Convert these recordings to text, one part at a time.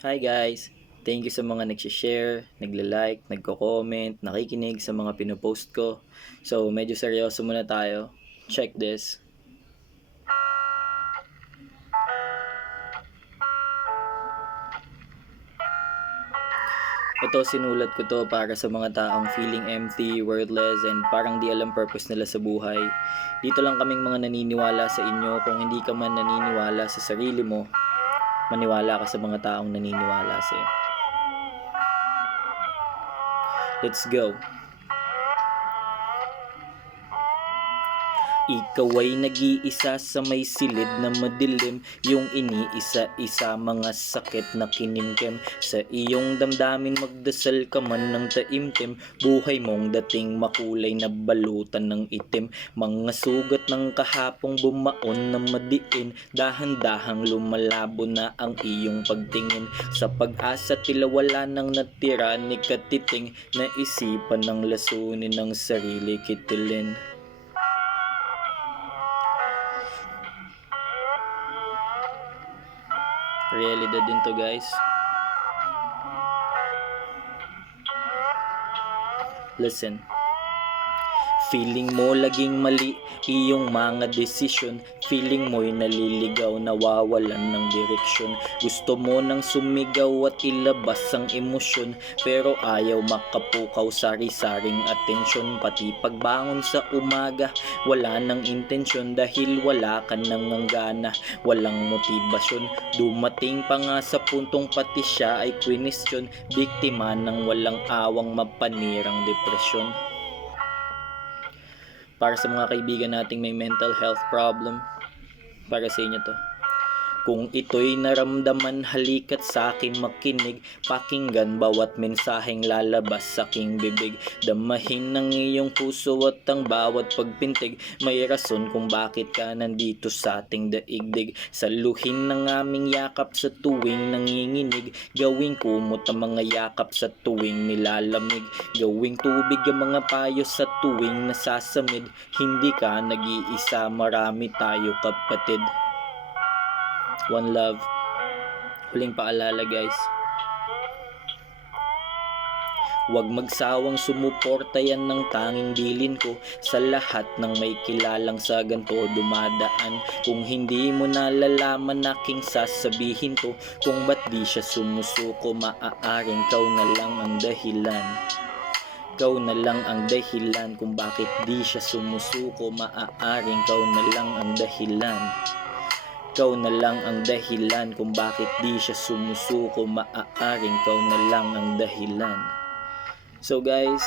Hi guys! Thank you sa mga nagsishare, nagla-like, nagko-comment, nakikinig sa mga pinopost ko. So, medyo seryoso muna tayo. Check this. Ito, sinulat ko to para sa mga taong feeling empty, worthless, and parang di alam purpose nila sa buhay. Dito lang kaming mga naniniwala sa inyo. Kung hindi ka man naniniwala sa sarili mo, maniwala ka sa mga taong naniniwala sa iyo. Let's go! Ikaw ay nag-iisa sa may silid na madilim, yung iniisa-isa mga sakit na kinimkim. Sa iyong damdamin magdasal ka man ng taimtim, buhay mong dating makulay na balutan ng itim. Mga sugat ng kahapong bumaon na madiin, dahan-dahang lumalabo na ang iyong pagtingin. Sa pag-asa tila wala nang natira ni katiting, naisipan ng lasunin ng sarili kitilin. Realidad din to guys. Listen. Feeling mo laging mali iyong mga desisyon, feeling mo'y naliligaw, nawawalan ng direksyon. Gusto mo nang sumigaw at ilabas ang emosyon, pero ayaw makapukaw sari-saring atensyon. Pati pagbangon sa umaga, wala nang intensyon dahil wala ka nang gana, walang motibasyon. Dumating pa nga sa puntong pati siya ay question, biktima ng walang awang mapanirang depresyon. Para sa mga kaibigan nating may mental health problem, para sa inyo to. Kung ito'y naramdaman, halikat sa akin makinig, pakinggan bawat mensaheng lalabas sa aking bibig. Damahin ng iyong puso at ang bawat pagpintig, may rason kung bakit ka nandito sa ating daigdig. Saluhin ng aming yakap sa tuwing nanginginig, gawing kumot ang mga yakap sa tuwing nilalamig, gawing tubig ang mga payo sa tuwing nasasamid. Hindi ka nag-iisa, marami tayo kapatid. One love. Huling paalala guys. Huwag magsawang sumuporta, yan ng tanging dilin ko sa lahat ng may kilalang sa ganto dumadaan. Kung hindi mo nalalaman aking sasabihin to, kung ba't di siya sumusuko, maaaring kau na lang ang dahilan. Kau na lang ang dahilan kung bakit di siya sumusuko, maaaring kau na lang ang dahilan. Ikaw na lang ang dahilan kung bakit di siya sumusuko, maaaring ikaw na lang ang dahilan. So guys,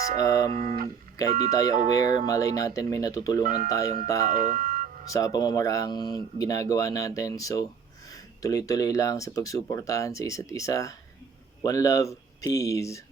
kahit di tayo aware, malay natin may natutulungan tayong tao sa pamamaraang ginagawa natin. So tuloy-tuloy lang sa pagsuportahan sa isa't isa. One love, peace.